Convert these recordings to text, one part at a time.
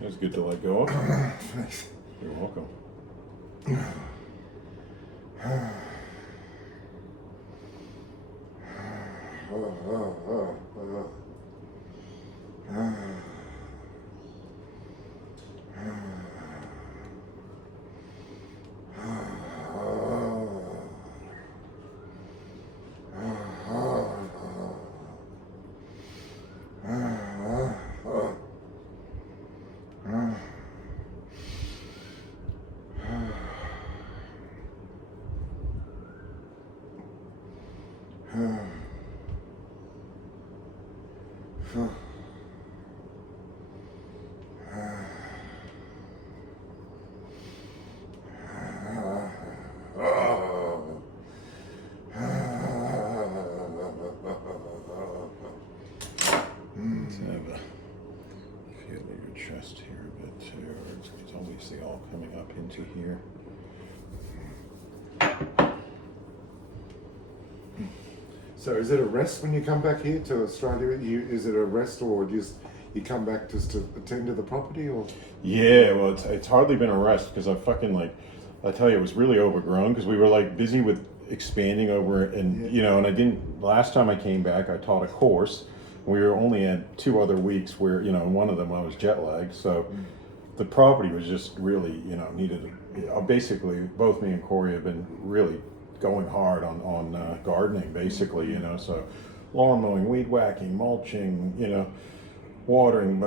It was good to let go of. Thanks. You're welcome. Let's have a feel of your chest here a bit too. It's obviously all coming up into here. So is it a rest when you come back here to Australia? Is it a rest or just you come back just to attend to the property or? Yeah, well, it's hardly been a rest because I tell you, it was really overgrown because we were like busy with expanding over and and I didn't. Last time I came back, I taught a course. We were only at 2 other weeks where one of them I was jet lagged, so the property was just really needed. Basically, both me and Corey have been really going hard on gardening, basically, so lawn mowing, weed whacking, mulching, watering,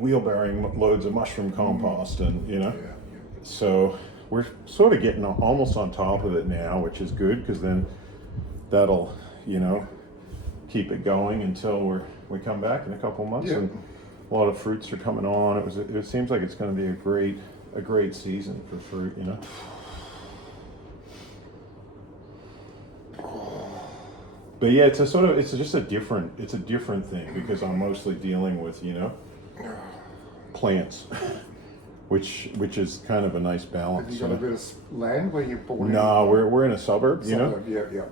wheelbarrowing loads of mushroom compost, and so we're sort of getting almost on top of it now, which is good because then that'll keep it going until we come back in a couple months, and a lot of fruits are coming on. It seems like it's going to be a great season for fruit, But yeah, it's just a different thing because I'm mostly dealing with plants, which is kind of a nice balance. Have you got a bit of land where you're born? No, we're in a suburb, Yeah.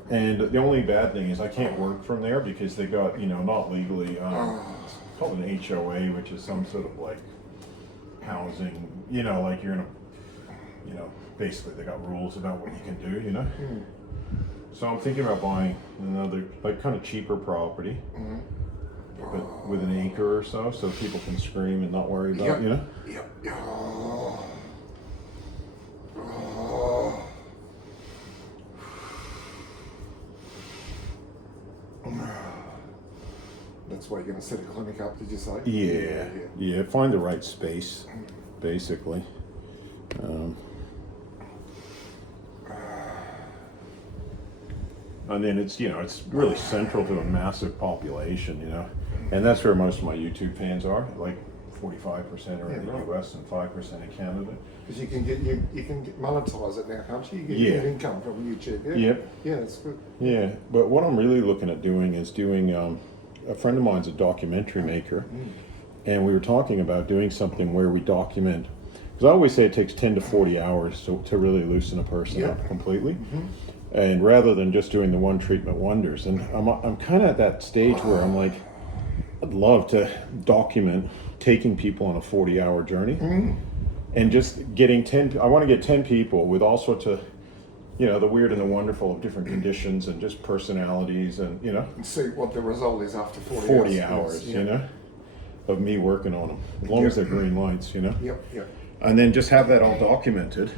And the only bad thing is I can't work from there because they got not legally. It's called an HOA, which is some sort of like housing. Like you're in a, basically they got rules about what you can do. So I'm thinking about buying another, like, kind of cheaper property, but with an acre or so people can scream and not worry about, That's why you're going to set a clinic up, did you say? Yeah. Find the right space, basically. And then it's really central to a massive population, and that's where most of my YouTube fans are. Like 45% are in the US and 5% in Canada. Because you can monetize it now, can't you? You get income from YouTube. Yeah, that's good. Yeah, but what I'm really looking at doing is a friend of mine's a documentary maker, and we were talking about doing something where we document. Because I always say it takes 10 to 40 hours to really loosen a person up completely. And rather than just doing the one treatment wonders, and I'm kind of at that stage where I'm like, I'd love to document taking people on a 40-hour journey, and just getting 10. I want to get 10 people with all sorts of, the weird and the wonderful of different conditions and just personalities, and and see what the result is after 40 hours, of me working on them, as long as they're green lights, and then just have that all documented,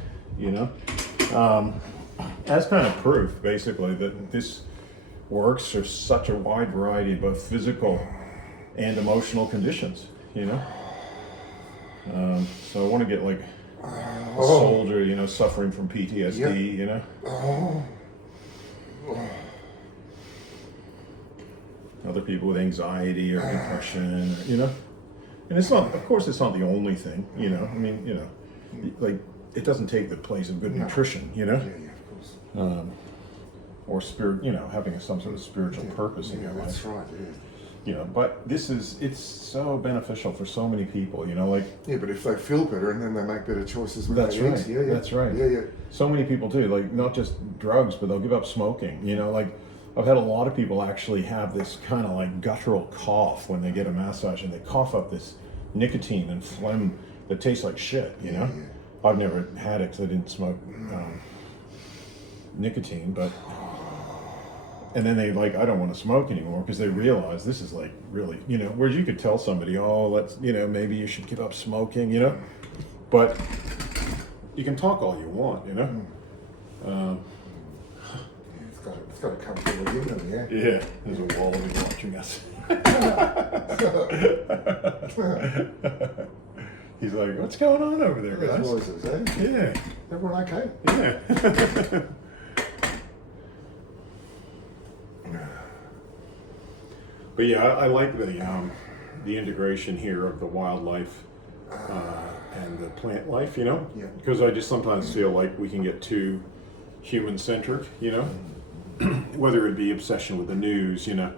as kind of proof, basically, that this works for such a wide variety of both physical and emotional conditions, So I want to get like a soldier, suffering from PTSD, Other people with anxiety or depression, And it's not, of course, it's not the only thing, I mean, like it doesn't take the place of good nutrition, or spirit, having some sort of spiritual purpose in your life. That's right. But it's so beneficial for so many people, like. Yeah, but if they feel better and then they make better choices when That's they right. eat. That's right. Yeah. So many people do, like not just drugs, but they'll give up smoking. Like I've had a lot of people actually have this kind of like guttural cough when they get a massage, and they cough up this nicotine and phlegm that tastes like shit, you know? Yeah. I've never had it because I didn't smoke nicotine, but and then they like, I don't want to smoke anymore because they realize this is like really, you know, whereas you could tell somebody, oh, let's, you know, maybe you should give up smoking, you know, but you can talk all you want, you know. It's got to come from within them, yeah. Yeah, there's a wallaby watching us. He's like, what's going on over there, There's guys? voices, eh? Yeah, Everyone okay? yeah. But yeah, I like the integration here of the wildlife and the plant life, you know? Yeah. Because I just sometimes feel like we can get too human-centric, you know? Whether it be obsession with the news, you know?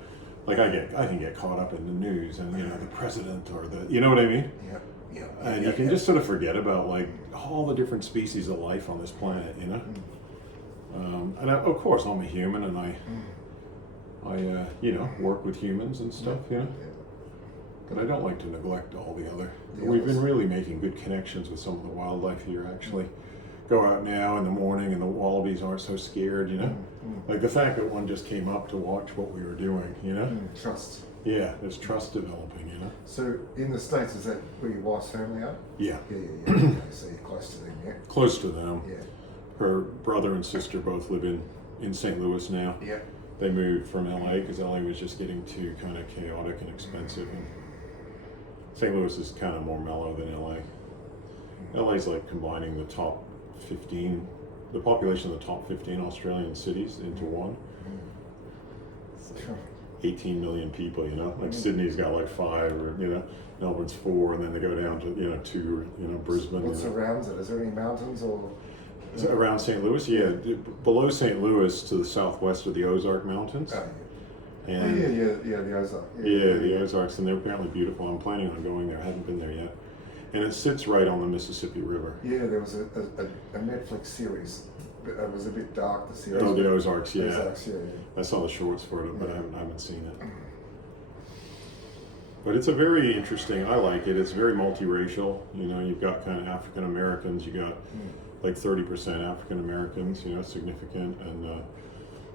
Like I can get caught up in the news and, you know, the president or the, you know what I mean? Yeah. Yeah. And you can just sort of forget about like all the different species of life on this planet, you know? And of course I'm a human and I you know, work with humans and stuff, you know? But I don't like to neglect all the other. We've been really making good connections with some of the wildlife here, actually. Go out now in the morning and the wallabies aren't so scared, you know? Like the fact that one just came up to watch what we were doing, you know? Trust. Yeah, there's trust developing, you know? So in the States, is that where your wife's family are? Yeah, Yeah. Okay, so you're close to them, yeah? close to them. Yeah. Her brother and sister both live in St. Louis now. Yeah. They moved from LA because LA was just getting too kind of chaotic and expensive. And St. Louis is kind of more mellow than LA. LA's like combining the top 15, the population of the top 15 Australian cities into one. 18 million people, you know, like Sydney's got like 5, or, you know, Melbourne's 4, and then they go down to, you know, 2, you know, Brisbane. What you know. surrounds it? Is there any mountains or? Is it around St. Louis? Yeah, below St. Louis to the southwest are the Ozark Mountains. Oh, yeah. And The Ozark. yeah, the Ozarks, and they're apparently beautiful. I'm planning on going there. I haven't been there yet. And it sits right on the Mississippi River. Yeah, there was a Netflix series. It was a bit dark, the series. Oh, the Ozarks, yeah. Ozarks, yeah. I saw the shorts for it, but I haven't seen it. But it's a very interesting, I like it. It's very multiracial. You know, you've got kind of African Americans, you got like 30% African Americans, you know, significant, and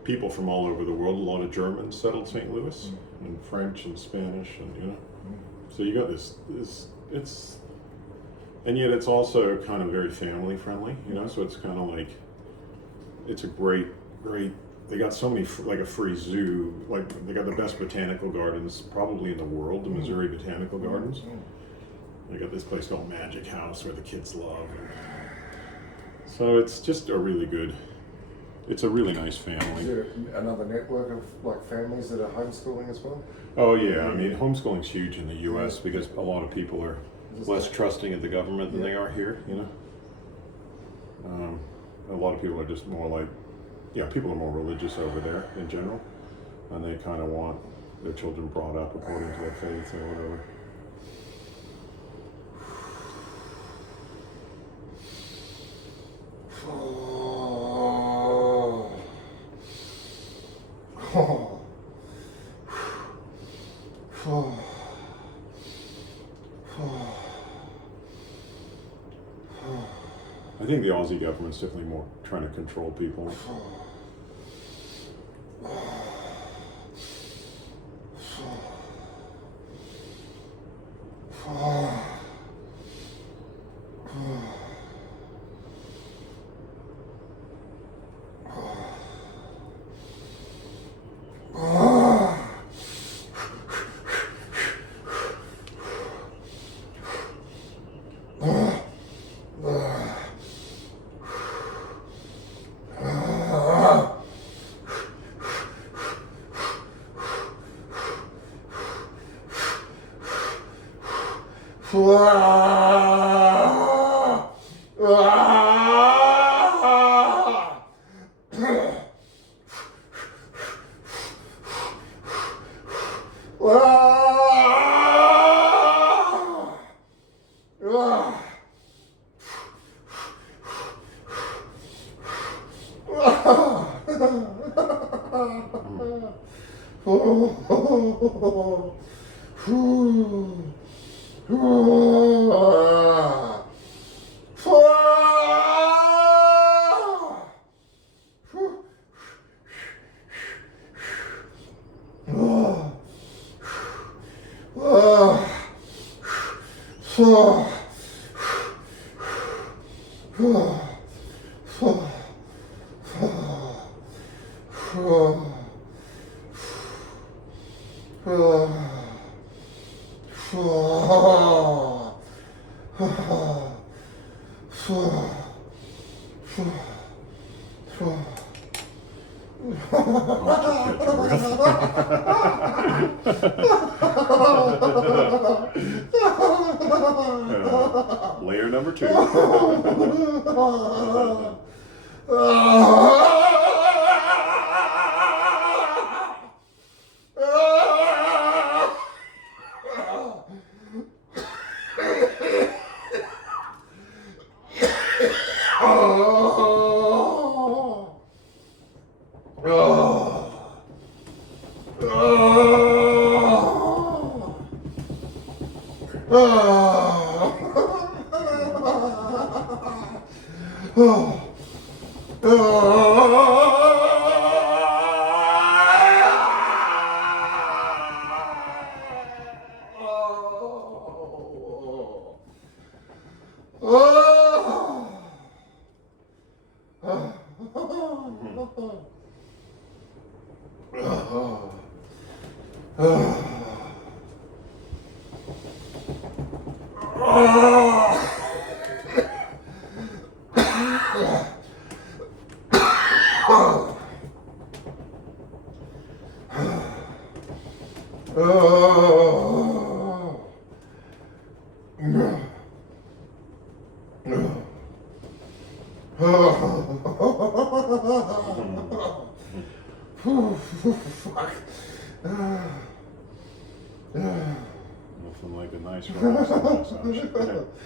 people from all over the world. A lot of Germans settled St. Louis, and French and Spanish, and, you know. So you got this, it's, and yet it's also kind of very family friendly, you know, so it's kind of like, it's a great, they got so many, like a free zoo, like they got the best botanical gardens probably in the world, the Missouri Botanical Gardens. They got this place called Magic House where the kids love. So it's just a really good, it's a really nice Is family. there another network of like families that are homeschooling as well? Oh yeah, I mean homeschooling's huge in the U.S. because a lot of people are less trusting of the government than they are here, you know. A lot of people are just more like, yeah, people are more religious over there in general, and they kind of want their children brought up according to their faith or whatever. I think the Aussie government's definitely more trying to control people. Layer number 2. Fuck. Nothing like a nice relaxing massage.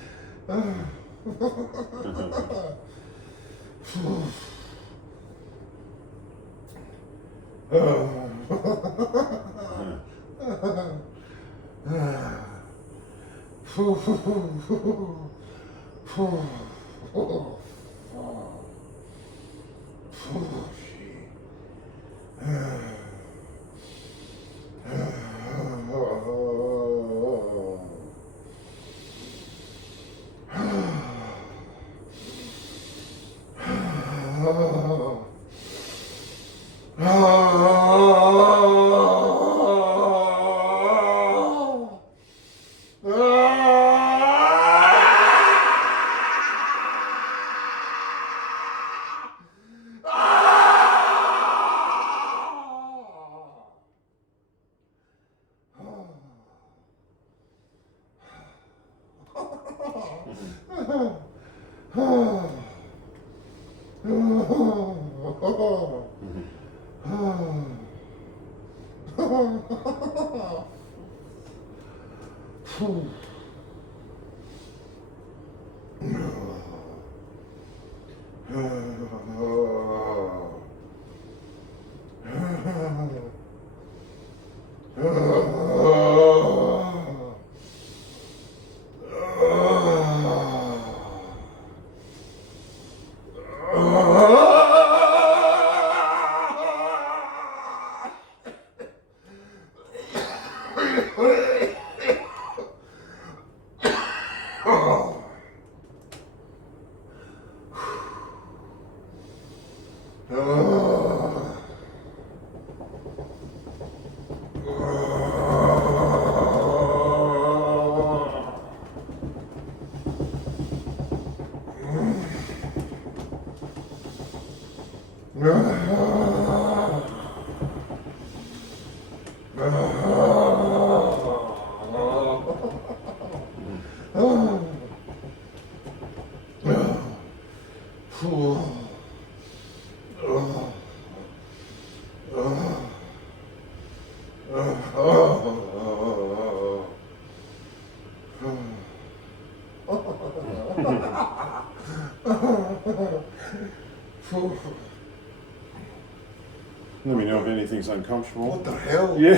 Let me know if anything's uncomfortable. What the hell? Yeah.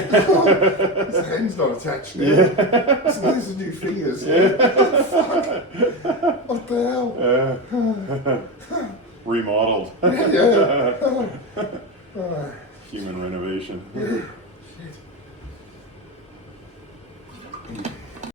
His hand's not attached now. Yeah. So those are new fingers. Yeah. Fuck. What the hell? Remodeled. Yeah. Human renovation. Yeah.